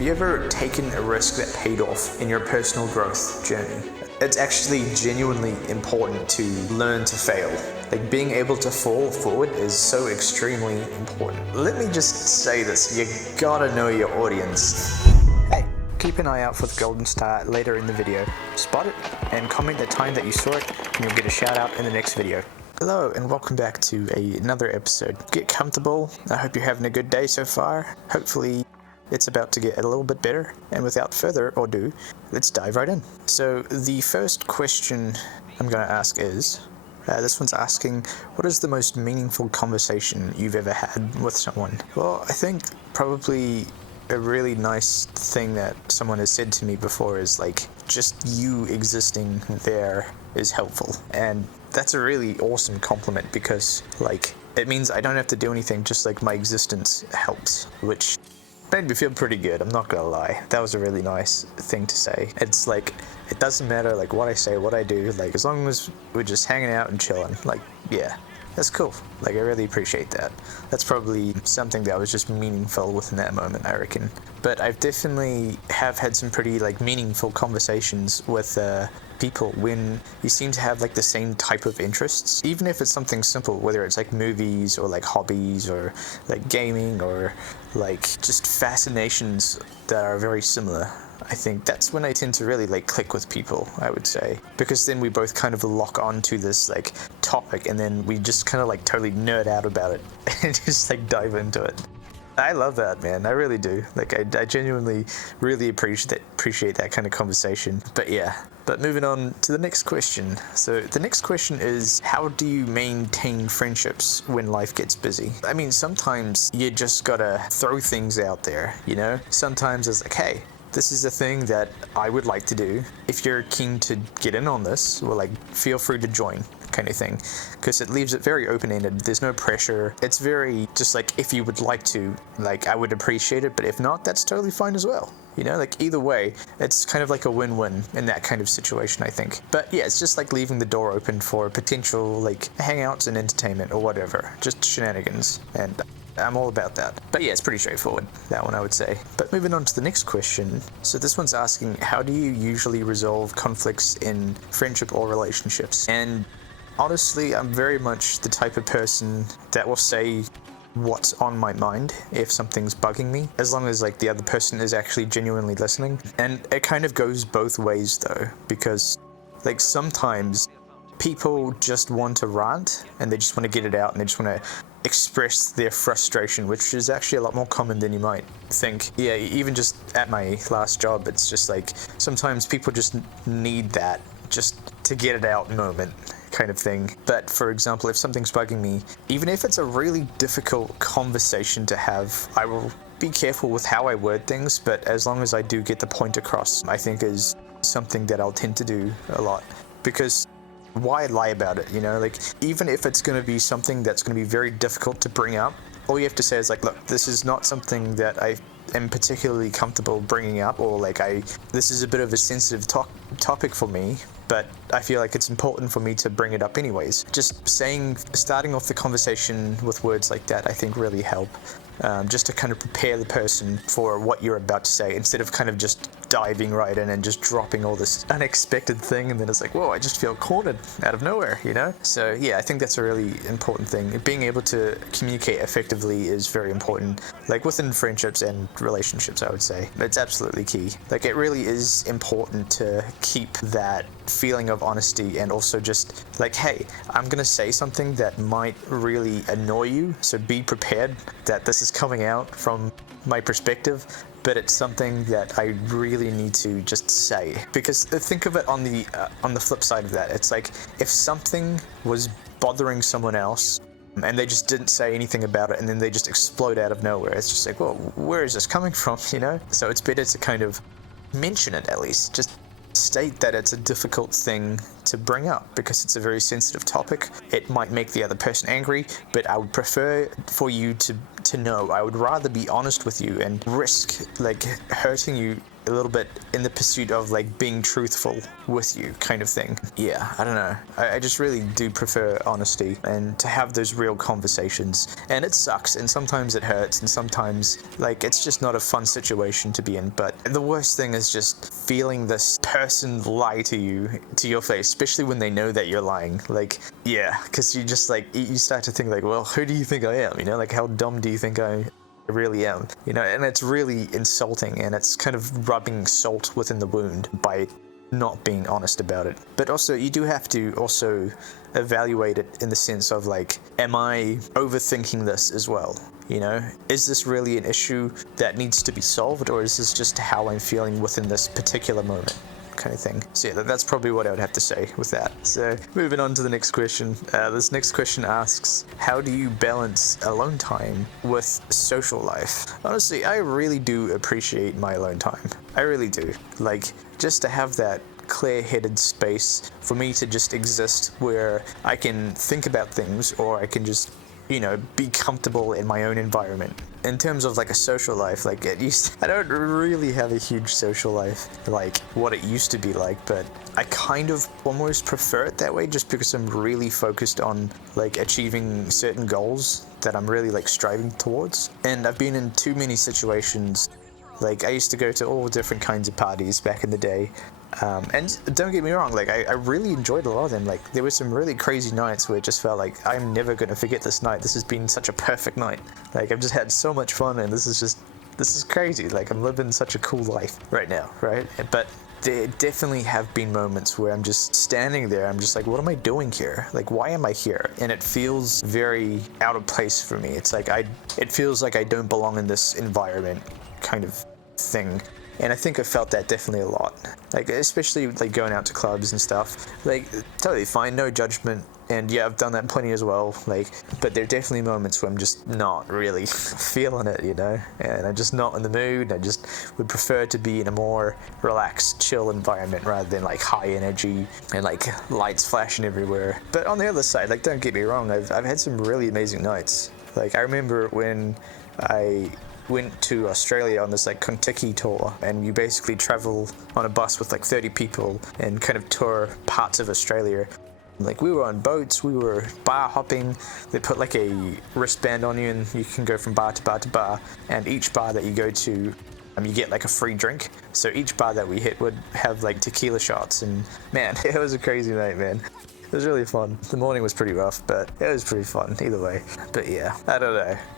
Have you ever taken a risk that paid off in your personal growth journey? It's actually genuinely important to learn to fail. Like, being able to fall forward is so extremely important. Let me just say this, you gotta know your audience. Hey, keep an eye out for the golden star later in the video. Spot it and comment the time that you saw it and you'll get a shout out in the next video. Hello and welcome back to another episode. Get comfortable. I hope you're having a good day so far. Hopefully it's about to get a little bit better. And without further ado, let's dive right in. So the first question I'm going to ask is, this one's asking, what is the most meaningful conversation you've ever had with someone? Well, I think probably a really nice thing that someone has said to me before is like, just you existing there is helpful. And that's a really awesome compliment because like, it means I don't have to do anything, just like my existence helps, which made me feel pretty good, I'm not gonna lie. That was a really nice thing to say. It's like, it doesn't matter like what I say, what I do, like as long as we're just hanging out and chilling, like, yeah, that's cool. Like, I really appreciate that. That's probably something that was just meaningful within that moment, I reckon. But I've definitely have had some pretty like meaningful conversations with people when you seem to have like the same type of interests, even if it's something simple, whether it's like movies or like hobbies or like gaming or like just fascinations that are very similar. I think that's when I tend to really like click with people, I would say, because then we both kind of lock onto this like topic and then we just kind of like totally nerd out about it and just like dive into it. I love that, man. I really do. Like, I genuinely really appreciate that kind of conversation. But yeah, but moving on to the next question. So the next question is, how do you maintain friendships when life gets busy? I mean, sometimes you just gotta throw things out there, you know? Sometimes it's like, hey, this is a thing that I would like to do. If you're keen to get in on this, well, like, feel free to join, kind of thing, because it leaves it very open-ended. There's no pressure. It's very just like, if you would like to, like, I would appreciate it, but if not, that's totally fine as well. You know, like, either way, it's kind of like a win-win in that kind of situation, I think. But yeah, it's just like leaving the door open for potential like hangouts and entertainment or whatever, just shenanigans, and I'm all about that. But yeah, it's pretty straightforward, that one, I would say. But moving on to the next question. So this one's asking, how do you usually resolve conflicts in friendship or relationships? And honestly, I'm very much the type of person that will say what's on my mind if something's bugging me, as long as like the other person is actually genuinely listening. And it kind of goes both ways though, because like sometimes people just want to rant and they just want to get it out and they just want to express their frustration, which is actually a lot more common than you might think. Yeah, even just at my last job, it's just like sometimes people just need that just to get it out moment kind of thing. But for example, if something's bugging me, even if it's a really difficult conversation to have, I will be careful with how I word things, but as long as I do get the point across, I think is something that I'll tend to do a lot. Because why lie about it, you know? Like, even if it's going to be something that's going to be very difficult to bring up, all you have to say is like, look, this is not something that I am particularly comfortable bringing up, or like, this is a bit of a sensitive topic for me, but I feel like it's important for me to bring it up anyways. Just starting off the conversation with words like that, I think really help. Just to kind of prepare the person for what you're about to say, instead of kind of just diving right in and just dropping all this unexpected thing, and then it's like, whoa, I just feel cornered out of nowhere, you know? So yeah, I think that's a really important thing. Being able to communicate effectively is very important, like within friendships and relationships, I would say. It's absolutely key. Like, it really is important to keep that feeling of honesty, and also just like, hey, I'm gonna say something that might really annoy you, so be prepared that this is coming out from my perspective, but it's something that I really need to just say. Because think of it on the flip side of that. It's like, if something was bothering someone else and they just didn't say anything about it, and then they just explode out of nowhere, it's just like, well, where is this coming from, you know? So it's better to kind of mention it, at least. Just state that it's a difficult thing to bring up because it's a very sensitive topic. It might make the other person angry, but I would prefer for you to to know. I would rather be honest with you and risk like hurting you a little bit in the pursuit of like being truthful with you, kind of thing. Yeah, I don't know. I just really do prefer honesty and to have those real conversations. And it sucks, and sometimes it hurts, and sometimes like it's just not a fun situation to be in. But the worst thing is just feeling this person lie to you, to your face, especially when they know that you're lying. Like, yeah, because you just like you start to think like, well, who do you think I am? You know, like how dumb do you think I really am? You know, and it's really insulting, and it's kind of rubbing salt within the wound by not being honest about it. But also, you do have to also evaluate it in the sense of like, am I overthinking this as well? You know, is this really an issue that needs to be solved, or is this just how I'm feeling within this particular moment? Kind of thing. So yeah, that's probably what I would have to say with that. So moving on to the next question. This next question asks, how do you balance alone time with social life? Honestly, I really do appreciate my alone time. I really do. Like, just to have that clear-headed space for me to just exist where I can think about things, or I can just, you know, be comfortable in my own environment. In terms of like a social life, like I don't really have a huge social life like what it used to be like, but I kind of almost prefer it that way just because I'm really focused on like achieving certain goals that I'm really like striving towards. And I've been in too many situations. Like, I used to go to all different kinds of parties back in the day. And don't get me wrong, like, I really enjoyed a lot of them. Like, there were some really crazy nights where it just felt like, I'm never going to forget this night. This has been such a perfect night. Like, I've just had so much fun, and this is crazy. Like, I'm living such a cool life right now, right? But there definitely have been moments where I'm just standing there, I'm just like, what am I doing here? Like, why am I here? And it feels very out of place for me. It's like, it feels like I don't belong in this environment kind of thing. And I think I felt that definitely a lot. Like, especially like going out to clubs and stuff. Like, totally fine, no judgment. And yeah, I've done that plenty as well. Like, but there are definitely moments where I'm just not really feeling it, you know? And I'm just not in the mood. I just would prefer to be in a more relaxed, chill environment rather than like high energy and like lights flashing everywhere. But on the other side, like, don't get me wrong, I've had some really amazing nights. Like, I remember when I went to Australia on this like Kentucky tour, and you basically travel on a bus with like 30 people and kind of tour parts of Australia. Like, we were on boats, we were bar hopping. They put like a wristband on you and you can go from bar to bar to bar, and each bar that you go to you get like a free drink. So each bar that we hit would have like tequila shots, and man, it was a crazy night, man. It was really fun. The morning was pretty rough, but it was pretty fun either way. But yeah, I don't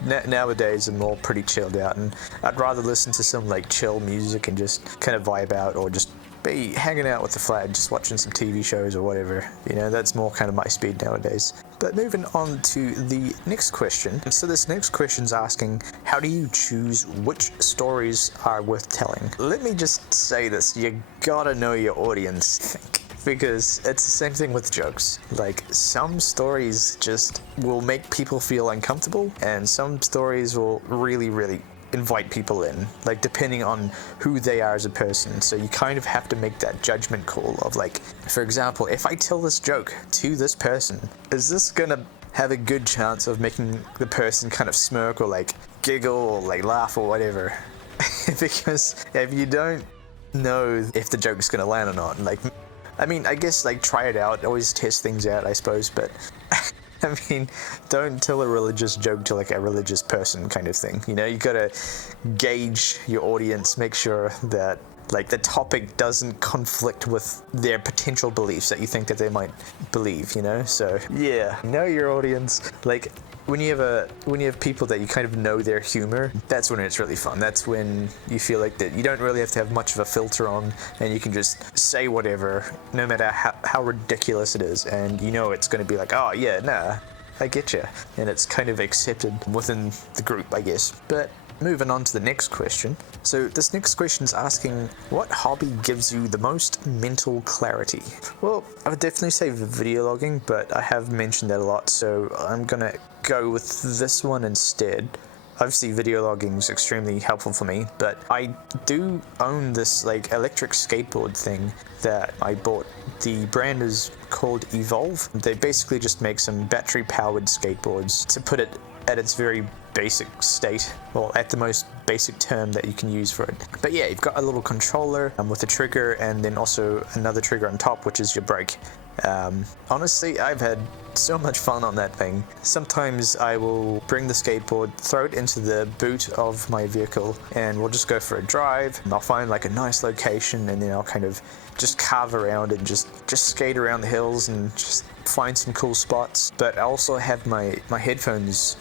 know. Nowadays I'm all pretty chilled out, and I'd rather listen to some like chill music and just kind of vibe out, or just be hanging out with the flag, just watching some TV shows or whatever. You know, that's more kind of my speed nowadays. But moving on to the next question. So this next question's asking, how do you choose which stories are worth telling? Let me just say this, you gotta know your audience. Because it's the same thing with jokes. Like, some stories just will make people feel uncomfortable, and some stories will really, really invite people in, like, depending on who they are as a person. So you kind of have to make that judgment call of like, for example, if I tell this joke to this person, is this gonna have a good chance of making the person kind of smirk or like giggle or like laugh or whatever? Because if you don't know if the joke is gonna land or not, like, I mean, I guess like try it out, always test things out, I suppose, but I mean, don't tell a religious joke to like a religious person kind of thing. You know, you gotta gauge your audience, make sure that like the topic doesn't conflict with their potential beliefs that you think that they might believe, you know? So yeah, know your audience. Like, when you have people that you kind of know their humor, that's when it's really fun. That's when you feel like that you don't really have to have much of a filter on, and you can just say whatever, no matter how ridiculous it is, and you know it's going to be like, oh yeah, nah, I get you, and it's kind of accepted within the group, I guess. But moving on to the next question. So this next question is asking, what hobby gives you the most mental clarity? Well, I would definitely say video logging, but I have mentioned that a lot, so I'm gonna go with this one instead. Obviously, video logging is extremely helpful for me, but I do own this like electric skateboard thing that I bought. The brand is called Evolve. They basically just make some battery-powered skateboards. To put it at its very basic state, well, at the most basic term that you can use for it. But yeah, you've got a little controller with a trigger, and then also another trigger on top, which is your brake. Honestly, I've had so much fun on that thing. Sometimes I will bring the skateboard, throw it into the boot of my vehicle, and we'll just go for a drive. And I'll find like a nice location, and then I'll kind of just carve around and just skate around the hills and just find some cool spots. But I also have my headphones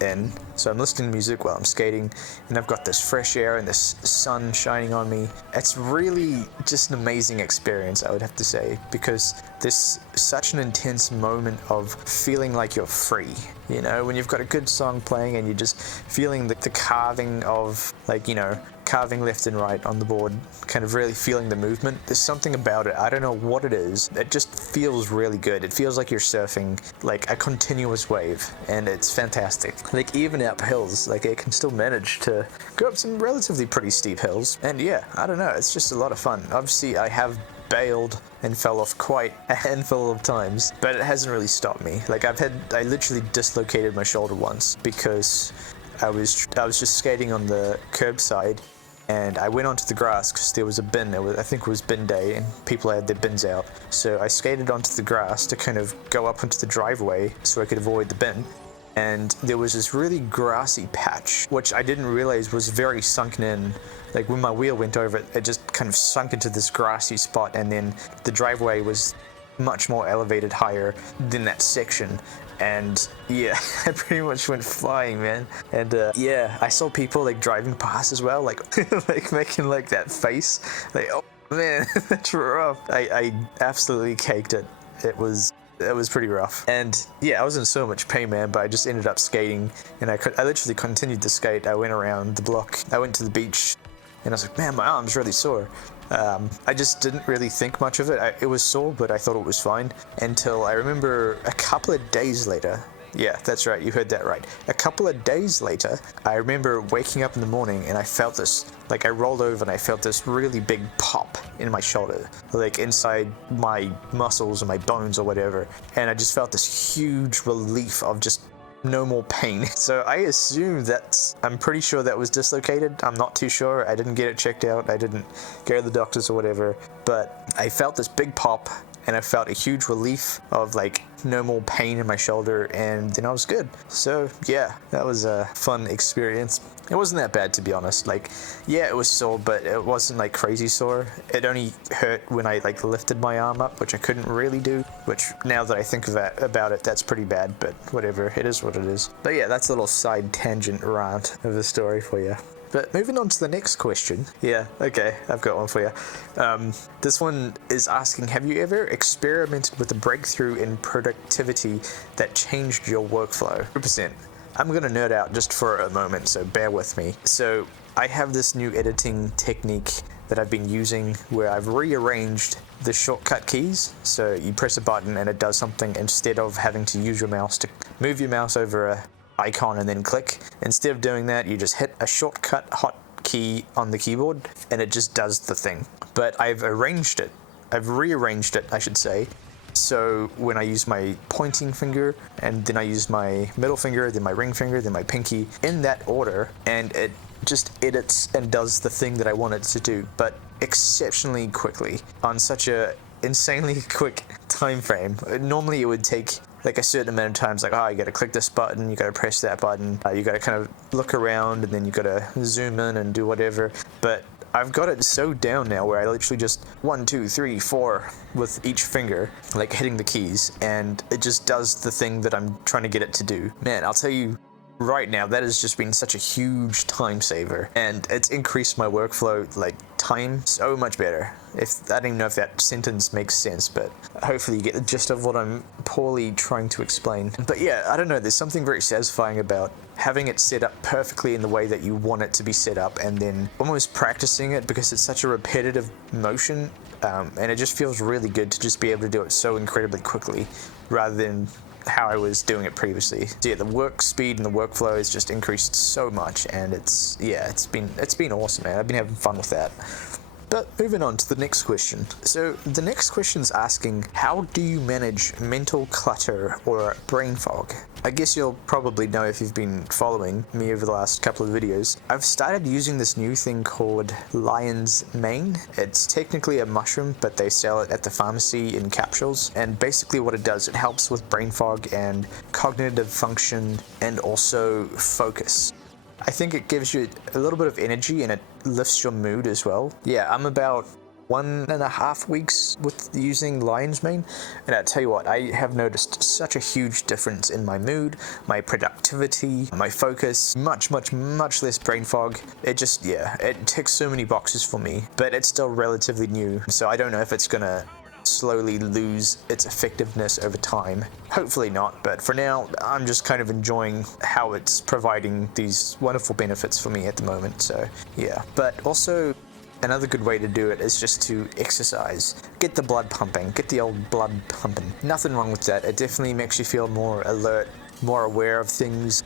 in, so I'm listening to music while I'm skating, and I've got this fresh air and this sun shining on me. It's really just an amazing experience, I would have to say, because there's such an intense moment of feeling like you're free, you know, when you've got a good song playing and you're just feeling the carving of, like, you know, carving left and right on the board, kind of really feeling the movement. There's something about it, I don't know what it is, it just feels really good. It feels like you're surfing like a continuous wave, and it's fantastic. Like, even up hills, like, it can still manage to go up some relatively pretty steep hills, and yeah, I don't know, it's just a lot of fun. Obviously, I have bailed and fell off quite a handful of times, but it hasn't really stopped me. Like, I literally dislocated my shoulder once because I was just skating on the curbside, and I went onto the grass because there was a bin. I think it was bin day, and people had their bins out. So I skated onto the grass to kind of go up into the driveway so I could avoid the bin. And there was this really grassy patch, which I didn't realize was very sunken in. Like, when my wheel went over it, it just kind of sunk into this grassy spot, and then the driveway was much more elevated higher than that section. And yeah, I pretty much went flying, man. And yeah, I saw people like driving past as well, like like making like that face, like, oh man, that's rough. I absolutely caked it. It was pretty rough. And yeah, I was in so much pain, man, but I just ended up skating, and I literally continued to skate. I went around the block, I went to the beach, and I was like, man, my arm's really sore. I just didn't really think much of it. It was sore, but I thought it was fine, until I remember a couple of days later. Yeah, that's right, you heard that right. A couple of days later, I remember waking up in the morning, and I felt this, like, I rolled over and I felt this really big pop in my shoulder, like inside my muscles or my bones or whatever, and I just felt this huge relief of just no more pain. So I assume I'm pretty sure that was dislocated. I'm not too sure. I didn't get it checked out. I didn't go to the doctors or whatever, but I felt this big pop, and I felt a huge relief of like no more pain in my shoulder, and then I was good. So yeah, that was a fun experience. It wasn't that bad, to be honest. Like, yeah, it was sore, but it wasn't like crazy sore. It only hurt when I like lifted my arm up, which I couldn't really do, which now that I think about it, that's pretty bad, but whatever, it is what it is. But yeah, that's a little side tangent rant of a story for you. But moving on to the next question. Yeah, okay, I've got one for you. This one is asking, have you ever experimented with a breakthrough in productivity that changed your workflow? 100%. I'm going to nerd out just for a moment, so bear with me. So I have this new editing technique that I've been using where I've rearranged the shortcut keys. So you press a button and it does something instead of having to use your mouse to move your mouse over a icon and then click. Instead of doing that, you just hit a shortcut hotkey on the keyboard and it just does the thing. But I've rearranged it, I should say. So when I use my pointing finger, and then I use my middle finger, then my ring finger, then my pinky, in that order, and it just edits and does the thing that I want it to do, but exceptionally quickly, on such a insanely quick time frame. Normally it would take like a certain amount of times, like, you gotta click this button, you gotta press that button, you gotta kind of look around, and then you gotta zoom in and do whatever. But I've got it so down now where I literally just 1, 2, 3, 4 with each finger, like hitting the keys, and it just does the thing that I'm trying to get it to do. Man, I'll tell you right now, that has just been such a huge time saver, and it's increased my workflow, like, time so much better. I don't even know if that sentence makes sense, but hopefully you get the gist of what I'm poorly trying to explain. But yeah, I don't know, there's something very satisfying about having it set up perfectly in the way that you want it to be set up, and then almost practicing it, because it's such a repetitive motion, and it just feels really good to just be able to do it so incredibly quickly, rather than how I was doing it previously. So yeah, the work speed and the workflow has just increased so much, and it's been awesome, man. I've been having fun with that. But moving on to the next question. So the next question is asking, how do you manage mental clutter or brain fog? I guess you'll probably know if you've been following me over the last couple of videos. I've started using this new thing called lion's mane. It's technically a mushroom, but they sell it at the pharmacy in capsules. And basically what it does, it helps with brain fog and cognitive function and also focus. I think it gives you a little bit of energy and it lifts your mood as well. Yeah, I'm about 1.5 weeks with using lion's mane, and I tell you what, I have noticed such a huge difference in my mood, my productivity, my focus, much less brain fog. It just, yeah, it ticks so many boxes for me, but it's still relatively new, so I don't know if it's gonna slowly lose its effectiveness over time. Hopefully not, but for now I'm just kind of enjoying how it's providing these wonderful benefits for me at the moment. So yeah, but also another good way to do it is just to exercise. Get the blood pumping, get the old blood pumping. Nothing wrong with that. It definitely makes you feel more alert, more aware of things.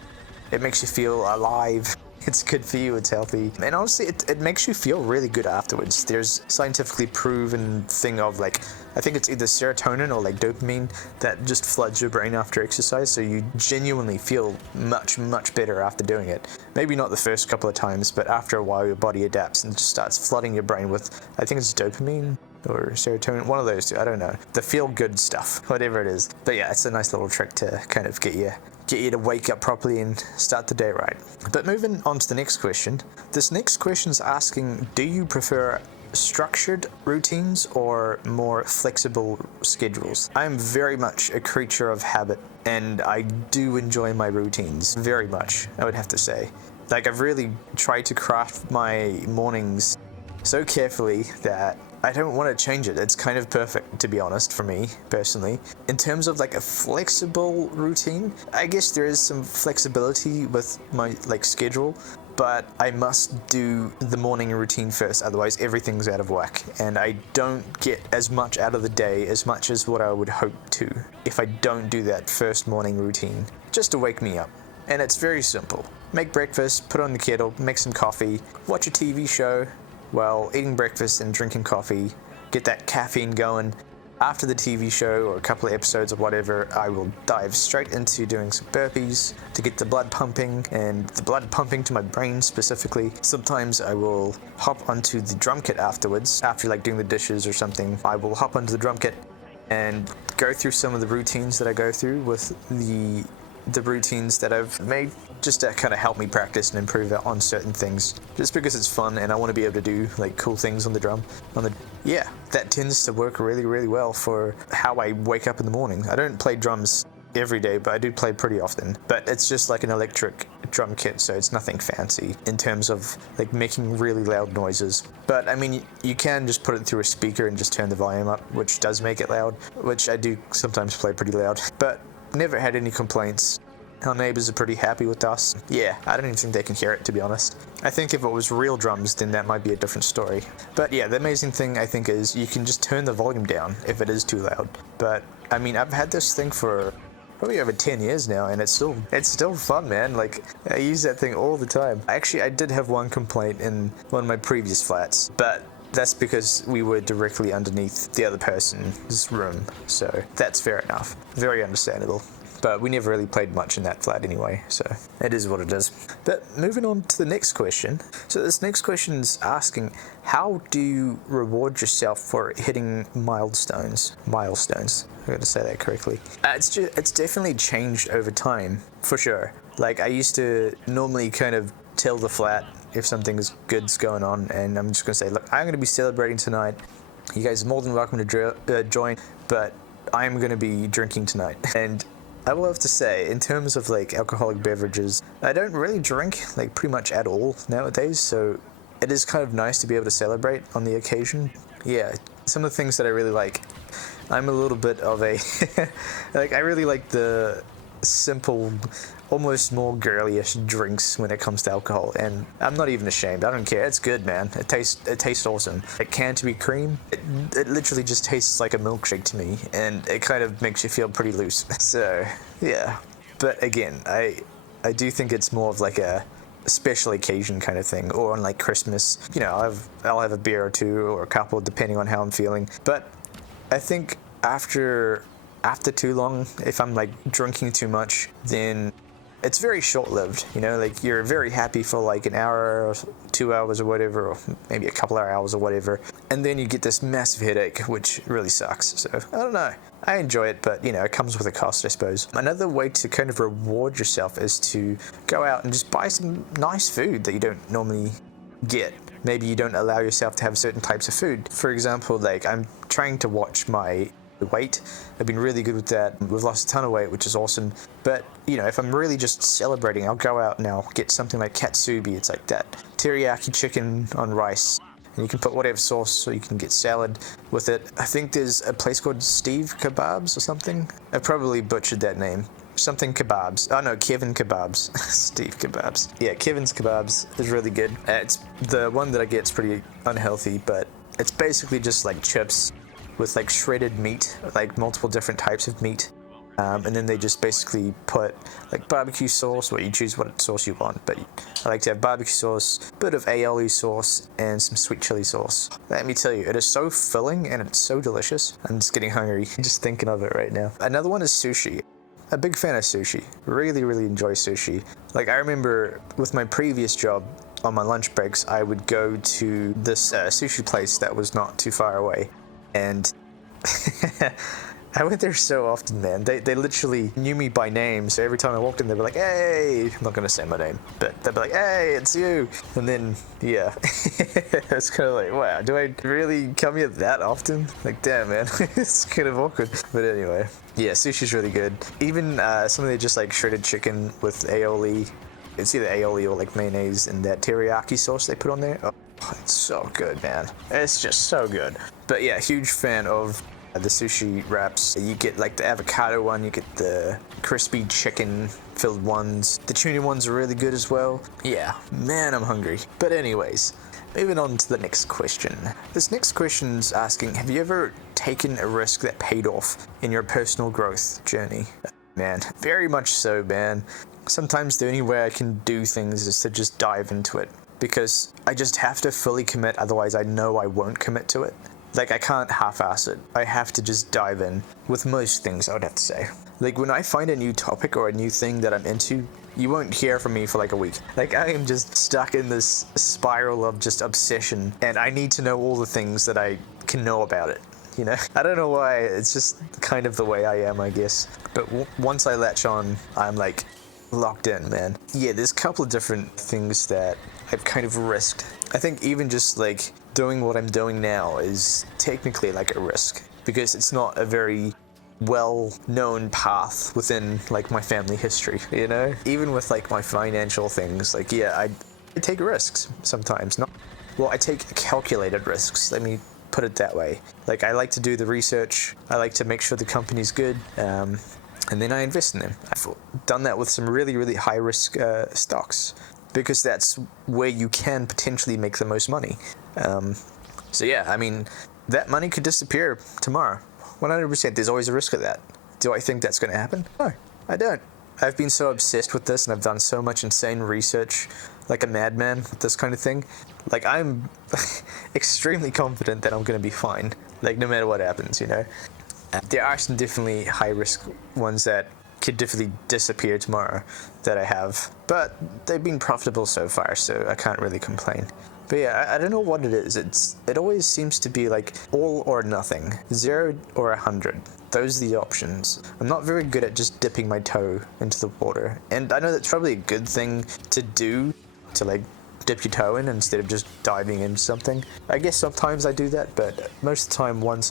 It makes you feel alive. It's good for you, it's healthy. And honestly, it makes you feel really good afterwards. There's scientifically proven thing of like, I think it's either serotonin or like dopamine that just floods your brain after exercise, so you genuinely feel much better after doing it. Maybe not the first couple of times, but after a while your body adapts and just starts flooding your brain with, I think it's dopamine or serotonin, one of those two, I don't know. The feel-good stuff, whatever it is. But yeah, it's a nice little trick to kind of get you to wake up properly and start the day right. But moving on to the next question. This next question is asking, do you prefer structured routines or more flexible schedules? I am very much a creature of habit, and I do enjoy my routines very much, I would have to say. Like, I've really tried to craft my mornings so carefully that I don't want to change it. It's kind of perfect, to be honest, for me personally. In terms of like a flexible routine, I guess there is some flexibility with my like schedule, but I must do the morning routine first, otherwise everything's out of whack, and I don't get as much out of the day as much as what I would hope to if I don't do that first morning routine, just to wake me up. And it's very simple. Make breakfast, put on the kettle, make some coffee, watch a TV show while eating breakfast and drinking coffee, get that caffeine going. After the TV show or a couple of episodes or whatever, I will dive straight into doing some burpees to get the blood pumping, and the blood pumping to my brain specifically. Sometimes I will hop onto the drum kit afterwards, after like doing the dishes or something. I will hop onto the drum kit and go through some of the routines that I go through with the routines that I've made, just to kind of help me practice and improve on certain things, just because it's fun and I want to be able to do like cool things on the drum. Yeah, that tends to work really well for how I wake up in the morning. I don't play drums every day, but I do play pretty often. But it's just like an electric drum kit, so it's nothing fancy in terms of like making really loud noises. But I mean, you can just put it through a speaker and just turn the volume up, which does make it loud, which I do sometimes play pretty loud. But never had any complaints. Our neighbors are pretty happy with us. Yeah, I don't even think they can hear it, to be honest. I think if it was real drums, then that might be a different story. But yeah, the amazing thing I think is you can just turn the volume down if it is too loud. But I mean, I've had this thing for probably over 10 years now, and it's still fun, man. Like, I use that thing all the time. Actually, I did have one complaint in one of my previous flats, but that's because we were directly underneath the other person's room, so that's fair enough. Very understandable. But we never really played much in that flat anyway, so it is what it is. But moving on to the next question. So this next question is asking, how do you reward yourself for hitting milestones? Milestones. I got to say that correctly. It's definitely changed over time, for sure. Like, I used to normally kind of tell the flat if something good's going on, and I'm just going to say, look, I'm going to be celebrating tonight. You guys are more than welcome to join, but I'm going to be drinking tonight. And I will have to say, in terms of like alcoholic beverages, I don't really drink like pretty much at all nowadays, so it is kind of nice to be able to celebrate on the occasion. Yeah, some of the things that I really like. I'm a little bit of a like, I really like the simple, almost more girly-ish drinks when it comes to alcohol, and I'm not even ashamed. I don't care. It's good, man. It tastes awesome. Like Canterbury cream, it literally just tastes like a milkshake to me, and it kind of makes you feel pretty loose. So yeah, but again, I do think it's more of like a special occasion kind of thing, or on like Christmas, you know, I'll have a beer or two or a couple depending on how I'm feeling. But I think after too long, if I'm like drinking too much, then it's very short-lived, you know, like you're very happy for like an hour or 2 hours or whatever, or maybe a couple of hours or whatever, and then you get this massive headache, which really sucks. So I don't know, I enjoy it, but you know, it comes with a cost, I suppose. Another way to kind of reward yourself is to go out and just buy some nice food that you don't normally get. Maybe you don't allow yourself to have certain types of food. For example, like I'm trying to watch my weight. I've been really good with that. We've lost a ton of weight, which is awesome. But you know, if I'm really just celebrating, I'll go out and I'll get something like katsubi. It's like that teriyaki chicken on rice, and you can put whatever sauce, so you can get salad with it. I think there's a place called Steve Kebabs or something. I probably butchered that name. Something kebabs. Oh no, Kevin Kebabs. Steve Kebabs. Yeah, Kevin's Kebabs is really good. It's the one that I get is pretty unhealthy, but it's basically just like chips with like shredded meat, like multiple different types of meat. And then they just basically put like barbecue sauce, or you choose what sauce you want, but I like to have barbecue sauce, a bit of aioli sauce, and some sweet chili sauce. Let me tell you, it is so filling and it's so delicious. I'm just getting hungry just thinking of it right now. Another one is sushi. A big fan of sushi. Really, really enjoy sushi. Like I remember with my previous job, on my lunch breaks, I would go to this sushi place that was not too far away. And I went there so often, man. They literally knew me by name, so every time I walked in, they'd be like, hey, I'm not gonna say my name, but they'd be like, hey, it's you. And then, yeah, it's kind of like, wow, do I really come here that often? Like, damn, man, it's kind of awkward. But anyway, yeah, sushi's really good. Even some of the just like shredded chicken with aioli. It's either aioli or like mayonnaise and that teriyaki sauce they put on there. Oh, it's so good, man. It's just so good. But yeah, huge fan of the sushi wraps. You get like the avocado one, you get the crispy chicken filled ones. The tuna ones are really good as well. Yeah, man, I'm hungry. But anyways, moving on to the next question. This next question's asking, have you ever taken a risk that paid off in your personal growth journey? Man, very much so, man. Sometimes the only way I can do things is to just dive into it, because I just have to fully commit, otherwise I know I won't commit to it. Like, I can't half-ass it. I have to just dive in with most things, I would have to say. Like, when I find a new topic or a new thing that I'm into, you won't hear from me for like a week. Like, I am just stuck in this spiral of just obsession, and I need to know all the things that I can know about it. You know, I don't know why, it's just kind of the way I am, I guess. But once I latch on, I'm like locked in, man. Yeah, there's a couple of different things that I've kind of risked. I think even just like doing what I'm doing now is technically like a risk, because it's not a very well-known path within like my family history, you know? Even with like my financial things, like, yeah, I take risks sometimes. I take calculated risks, let me put it that way. Like, I like to do the research, I like to make sure the company's good, and then I invest in them. I've done that with some really, really high-risk stocks, because that's where you can potentially make the most money. So yeah, I mean, that money could disappear tomorrow. 100%, there's always a risk of that. Do I think that's going to happen? No, I don't. I've been so obsessed with this, and I've done so much insane research, like a madman with this kind of thing. Like, I'm extremely confident that I'm going to be fine, like, no matter what happens, you know? There are some definitely high-risk ones that could definitely disappear tomorrow that I have, but they've been profitable so far, so I can't really complain. But yeah, I don't know what it is. It always seems to be like all or nothing, 0 or 100. Those are the options. I'm not very good at just dipping my toe into the water, and I know that's probably a good thing to do, to like dip your toe in instead of just diving into something. I guess sometimes I do that, but most of the time, once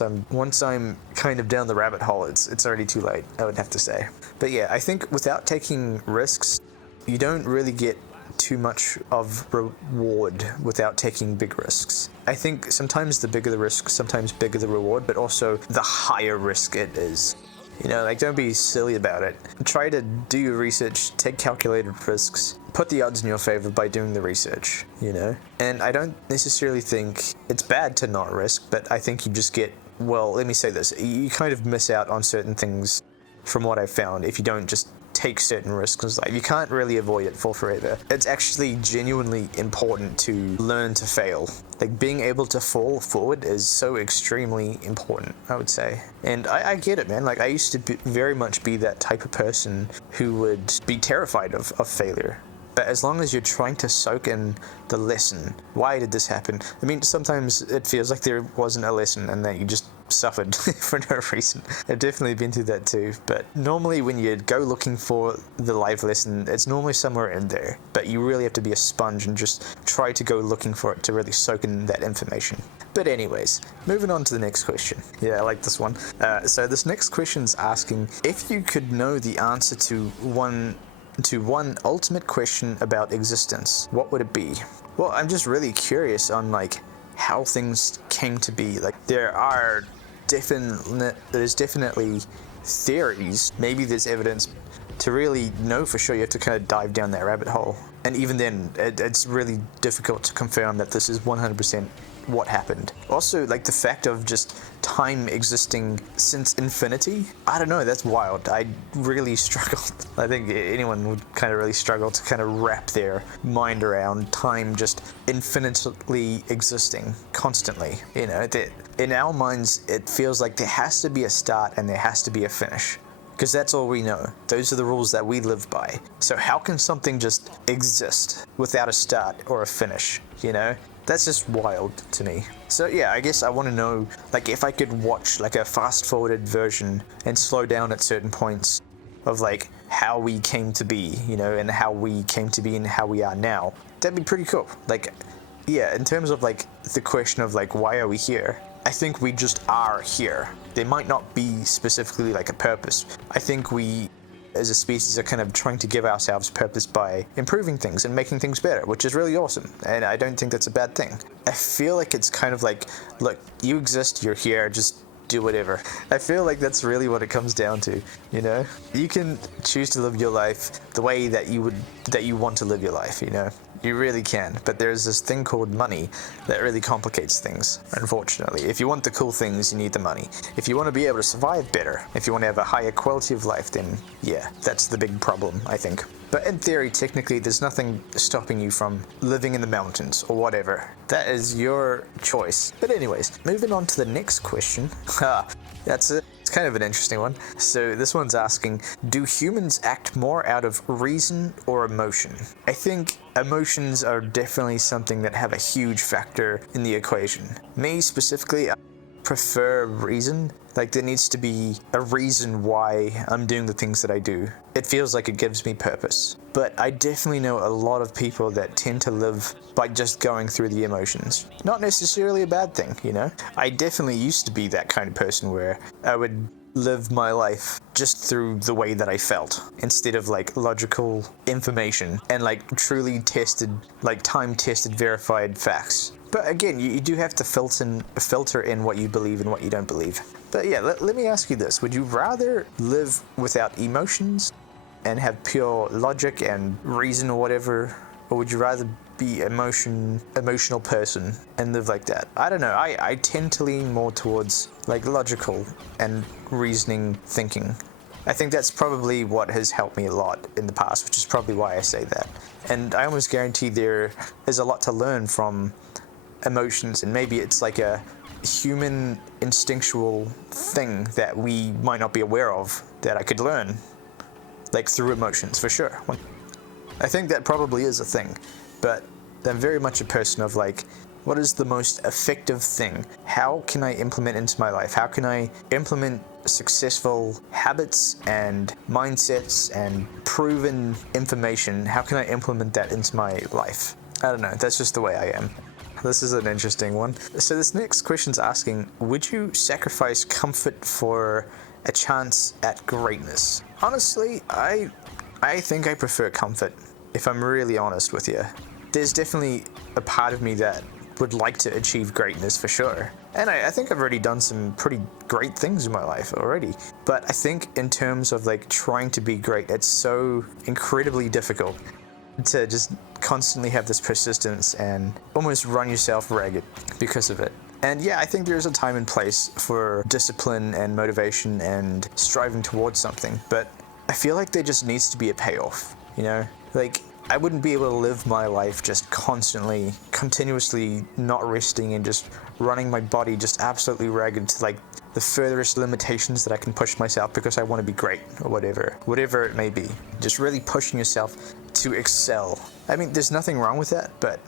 I'm kind of down the rabbit hole, it's already too late, I would have to say. But yeah, I think without taking risks, you don't really get too much of reward without taking big risks. I think sometimes the bigger the risk, sometimes bigger the reward, but also the higher risk it is. You know, like, don't be silly about it. Try to do your research, take calculated risks, put the odds in your favor by doing the research, you know? And I don't necessarily think it's bad to not risk, but I think you just get, well, let me say this, you kind of miss out on certain things from what I've found if you don't just take certain risks in life. You can't really avoid it for forever. It's actually genuinely important to learn to fail. Like, being able to fall forward is so extremely important, I would say. And I get it, man. Like, I used to very much be that type of person who would be terrified of failure. But as long as you're trying to soak in the lesson, why did this happen? I mean, sometimes it feels like there wasn't a lesson and that you just suffered for no reason. I've definitely been through that too. But normally when you go looking for the life lesson, it's normally somewhere in there. But you really have to be a sponge and just try to go looking for it to really soak in that information. But anyways, moving on to the next question. Yeah, I like this one. So this next question's asking, if you could know the answer to one ultimate question about existence, what would it be? Well, I'm just really curious on like how things came to be. Like, there's definitely theories. Maybe there's evidence. To really know for sure, you have to kind of dive down that rabbit hole. And even then, it's really difficult to confirm that this is 100% what happened. Also, like the fact of just time existing since infinity, I don't know, that's wild. I really struggled. I think anyone would kind of really struggle to kind of wrap their mind around time just infinitely existing constantly. You know, that in our minds, it feels like there has to be a start and there has to be a finish. Because that's all we know. Those are the rules that we live by. So how can something just exist without a start or a finish, you know? That's just wild to me. So yeah, I guess I want to know, like, if I could watch like a fast-forwarded version and slow down at certain points of like how we came to be, you know, and how we came to be and how we are now. That'd be pretty cool. Like, yeah, in terms of like the question of like, why are we here? I think we just are here. There might not be specifically like a purpose. I think we as a species are kind of trying to give ourselves purpose by improving things and making things better, which is really awesome. And I don't think that's a bad thing. I feel like it's kind of like, look, you exist, you're here, just do whatever. I feel like that's really what it comes down to, you know? You can choose to live your life the way that you want to live your life, you know? You really can, but there's this thing called money that really complicates things, unfortunately. If you want the cool things, you need the money. If you want to be able to survive better, if you want to have a higher quality of life, then yeah, that's the big problem, I think. But in theory, technically, there's nothing stopping you from living in the mountains or whatever. That is your choice. But anyways, moving on to the next question. That's it. It's kind of an interesting one. So this one's asking, do humans act more out of reason or emotion? I think emotions are definitely something that have a huge factor in the equation. Me specifically, I prefer reason. Like, there needs to be a reason why I'm doing the things that I do. It feels like it gives me purpose. But I definitely know a lot of people that tend to live by just going through the emotions. Not necessarily a bad thing, you know? I definitely used to be that kind of person where I would live my life just through the way that I felt, instead of like logical information and like truly tested, like time-tested, verified facts. But again, you do have to filter in what you believe and what you don't believe. But yeah, let me ask you this. Would you rather live without emotions and have pure logic and reason or whatever? Or would you rather be emotional person and live like that? I don't know. I tend to lean more towards like logical and reasoning thinking. I think that's probably what has helped me a lot in the past, which is probably why I say that. And I almost guarantee there is a lot to learn from emotions, and maybe it's like a human instinctual thing that we might not be aware of that I could learn, like through emotions, for sure. I think that probably is a thing, but I'm very much a person of like, what is the most effective thing? How can I implement into my life? How can I implement successful habits and mindsets and proven information? How can I implement that into my life? I don't know, that's just the way I am. This is an interesting one. So this next question's asking, would you sacrifice comfort for a chance at greatness? Honestly, I think I prefer comfort, if I'm really honest with you. There's definitely a part of me that would like to achieve greatness for sure. And I think I've already done some pretty great things in my life already. But I think in terms of like trying to be great, it's so incredibly difficult to just constantly have this persistence and almost run yourself ragged because of it. And yeah, I think there's a time and place for discipline and motivation and striving towards something. But I feel like there just needs to be a payoff, you know? Like, I wouldn't be able to live my life just constantly, continuously not resting and just running my body just absolutely ragged to like the furthest limitations that I can push myself because I want to be great or whatever it may be. Just really pushing yourself to excel. I mean, there's nothing wrong with that, but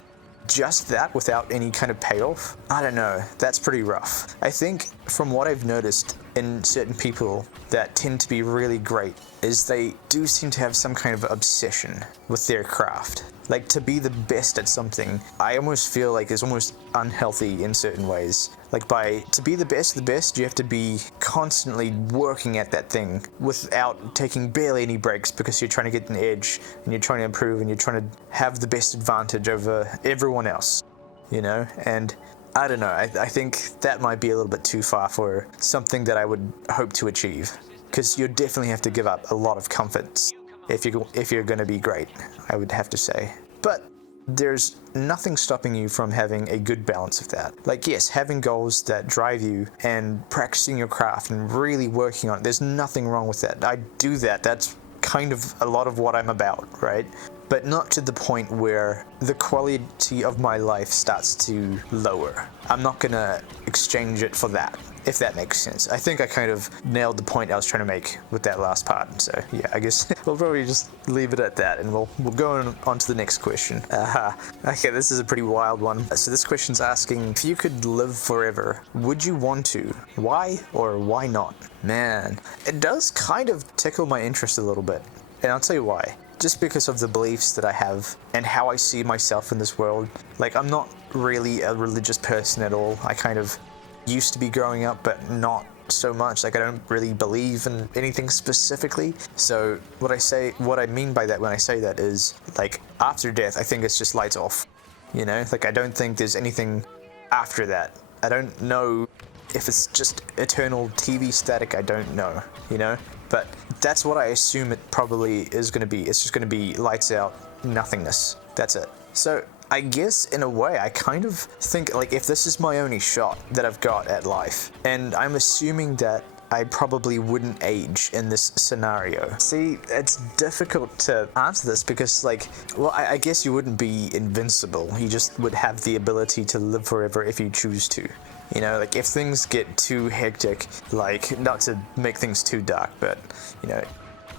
just that without any kind of payoff, I don't know, that's pretty rough. I think from what I've noticed in certain people that tend to be really great is they do seem to have some kind of obsession with their craft. Like, to be the best at something, I almost feel like is almost unhealthy in certain ways. Like, to be the best, you have to be constantly working at that thing without taking barely any breaks because you're trying to get an edge and you're trying to improve and you're trying to have the best advantage over everyone else, you know? And I don't know, I think that might be a little bit too far for something that I would hope to achieve. Because you definitely have to give up a lot of comforts if you're going to be great, I would have to say. But there's nothing stopping you from having a good balance of that. Like, yes, having goals that drive you and practicing your craft and really working on it, there's nothing wrong with that. I do that. That's kind of a lot of what I'm about, right? But not to the point where the quality of my life starts to lower. I'm not gonna exchange it for that, if that makes sense. I think I kind of nailed the point I was trying to make with that last part. So yeah, I guess we'll probably just leave it at that, and we'll go on to the next question. Okay, this is a pretty wild one. So this question's asking, if you could live forever, would you want to? Why or why not? Man, it does kind of tickle my interest a little bit, and I'll tell you why. Just because of the beliefs that I have and how I see myself in this world. Like, I'm not really a religious person at all. I kind of used to be growing up, but not so much. Like, I don't really believe in anything specifically. So what I mean by that when I say that is, like, after death, I think it's just lights off. You know, like, I don't think there's anything after that. I don't know if it's just eternal TV static. I don't know, you know? But that's what I assume it probably is going to be. It's just going to be lights out, nothingness. That's it. So I guess in a way I kind of think, like, if this is my only shot that I've got at life, and I'm assuming that I probably wouldn't age in this scenario. See, it's difficult to answer this because, like, well, I guess you wouldn't be invincible. You just would have the ability to live forever if you choose to. You know, like, if things get too hectic, like, not to make things too dark, but, you know,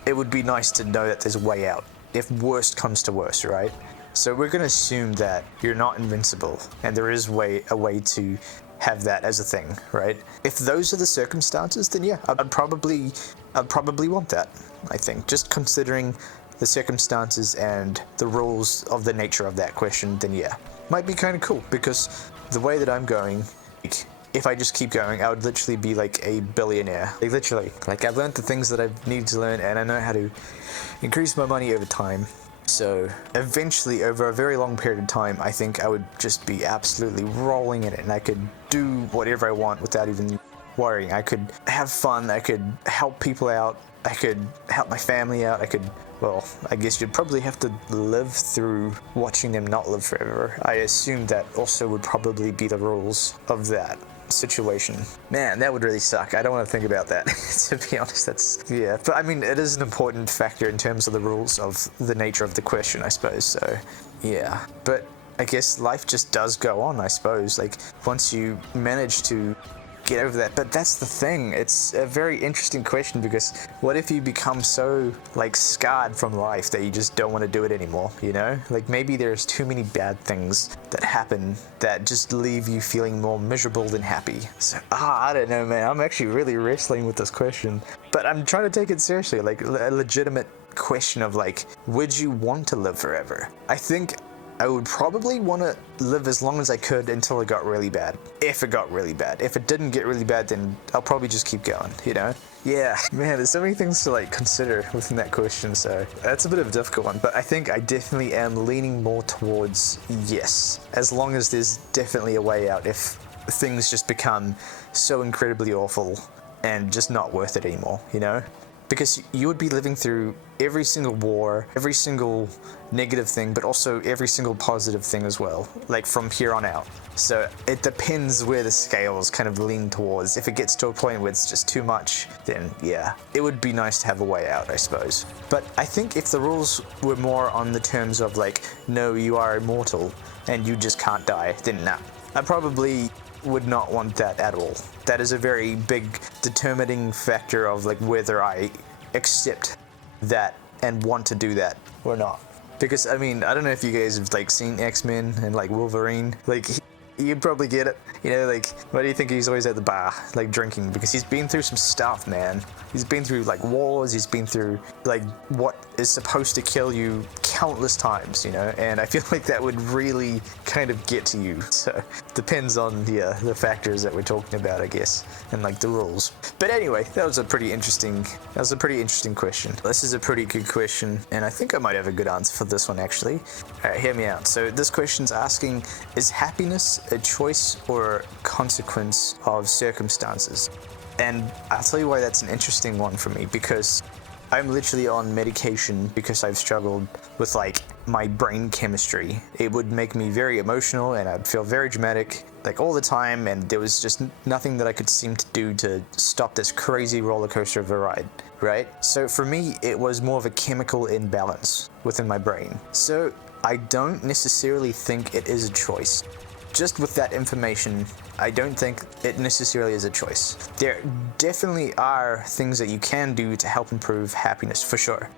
it would be nice to know that there's a way out, if worst comes to worst, right? So we're going to assume that you're not invincible, and there is a way to have that as a thing, right? If those are the circumstances, then yeah, I'd probably want that, I think. Just considering the circumstances and the rules of the nature of that question, then yeah. Might be kind of cool, because the way that I'm going, if I just keep going, I would literally be like a billionaire. Like, literally. Like, I've learned the things that I've needed to learn, and I know how to increase my money over time. So eventually, over a very long period of time, I think I would just be absolutely rolling in it, and I could do whatever I want without even worrying. I could have fun, I could help people out, I could help my family out, well, I guess you'd probably have to live through watching them not live forever. I assume that also would probably be the rules of that situation. Man, that would really suck. I don't want to think about that, to be honest. Yeah, but I mean, it is an important factor in terms of the rules of the nature of the question, I suppose, so yeah. But I guess life just does go on, I suppose, like, once you manage to get over that. But that's the thing, it's a very interesting question, because what if you become so, like, scarred from life that you just don't want to do it anymore, you know? Like, maybe there's too many bad things that happen that just leave you feeling more miserable than happy. So, I don't know, man, I'm actually really wrestling with this question, but I'm trying to take it seriously, like, a legitimate question of, like, would you want to live forever? I think I would probably want to live as long as I could until it got really bad. If it got really bad. If it didn't get really bad, then I'll probably just keep going, you know? Yeah, man, there's so many things to, like, consider within that question, so that's a bit of a difficult one, but I think I definitely am leaning more towards yes, as long as there's definitely a way out if things just become so incredibly awful and just not worth it anymore, you know? because you would be living through every single war, every single negative thing, but also every single positive thing as well, like from here on out. So it depends where the scales kind of lean towards. If it gets to a point where it's just too much, then yeah, it would be nice to have a way out, I suppose. But I think if the rules were more on the terms of like, no, you are immortal and you just can't die, then nah. I probably would not want that at all. That is a very big determining factor of like whether I accept that and want to do that or not. Because I mean, I don't know if you guys have like seen X-Men and like Wolverine, like you'd probably get it. You know, like, why do you think he's always at the bar, like drinking? Because he's been through some stuff, man. He's been through like wars, he's been through like what is supposed to kill you countless times, you know, and I feel like that would really kind of get to you. So depends on the factors that we're talking about, I guess, and like the rules. But anyway, that was a pretty interesting question. This is a pretty good question, and I think I might have a good answer for this one actually. Alright, hear me out. So this question's asking, is happiness a choice or consequence of circumstances? And I'll tell you why that's an interesting one for me, because I'm literally on medication because I've struggled with like my brain chemistry. It would make me very emotional and I'd feel very dramatic like all the time, and there was just nothing that I could seem to do to stop this crazy roller coaster of a ride, right? So for me, it was more of a chemical imbalance within my brain. So I don't necessarily think it is a choice. Just with that information, I don't think it necessarily is a choice. There definitely are things that you can do to help improve happiness, for sure,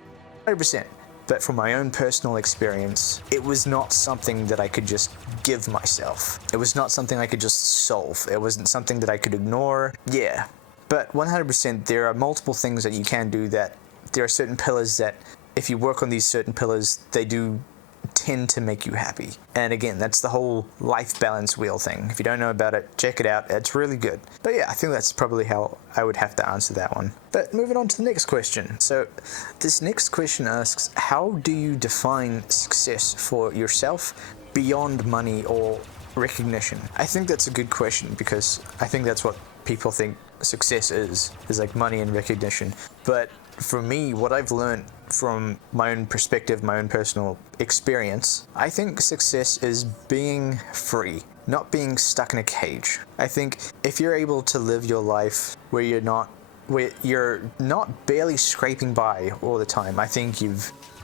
100%. But from my own personal experience, it was not something that I could just give myself. It was not something I could just solve. It wasn't something that I could ignore. Yeah, but 100% there are multiple things that you can do. That there are certain pillars that if you work on these certain pillars, they do tend to make you happy. And again, that's the whole life balance wheel thing. If you don't know about it, check it out. It's really good. But yeah, I think that's probably how I would have to answer that one. But moving on to the next question. So this next question asks, how do you define success for yourself beyond money or recognition? I think that's a good question, because I think that's what people think success is like money and recognition. But for me, what I've learned from my own perspective, my own personal experience, I think success is being free, not being stuck in a cage. I think if you're able to live your life where you're not barely scraping by all the time, I think you're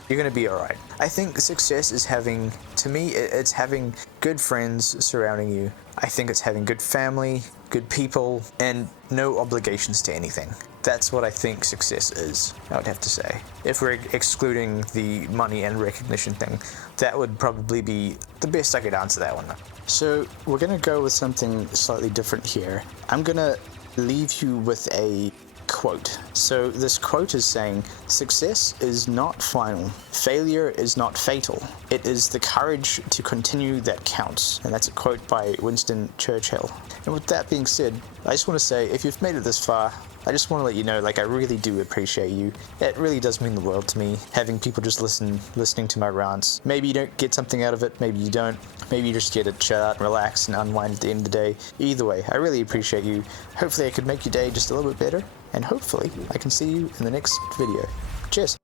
gonna be alright. I think success is having, to me, it's having good friends surrounding you. I think it's having good family, good people, and no obligations to anything. That's what I think success is, I would have to say. If we're excluding the money and recognition thing, that would probably be the best I could answer that one. So we're gonna go with something slightly different here. I'm gonna leave you with a quote. So this quote is saying, success is not final. Failure is not fatal. It is the courage to continue that counts. And that's a quote by Winston Churchill. And with that being said, I just want to say, if you've made it this far, I just want to let you know, like, I really do appreciate you. It really does mean the world to me, having people just listening to my rants. Maybe you don't get something out of it, maybe you don't. Maybe you just get to chill out and relax and unwind at the end of the day. Either way, I really appreciate you. Hopefully I could make your day just a little bit better, and hopefully I can see you in the next video. Cheers!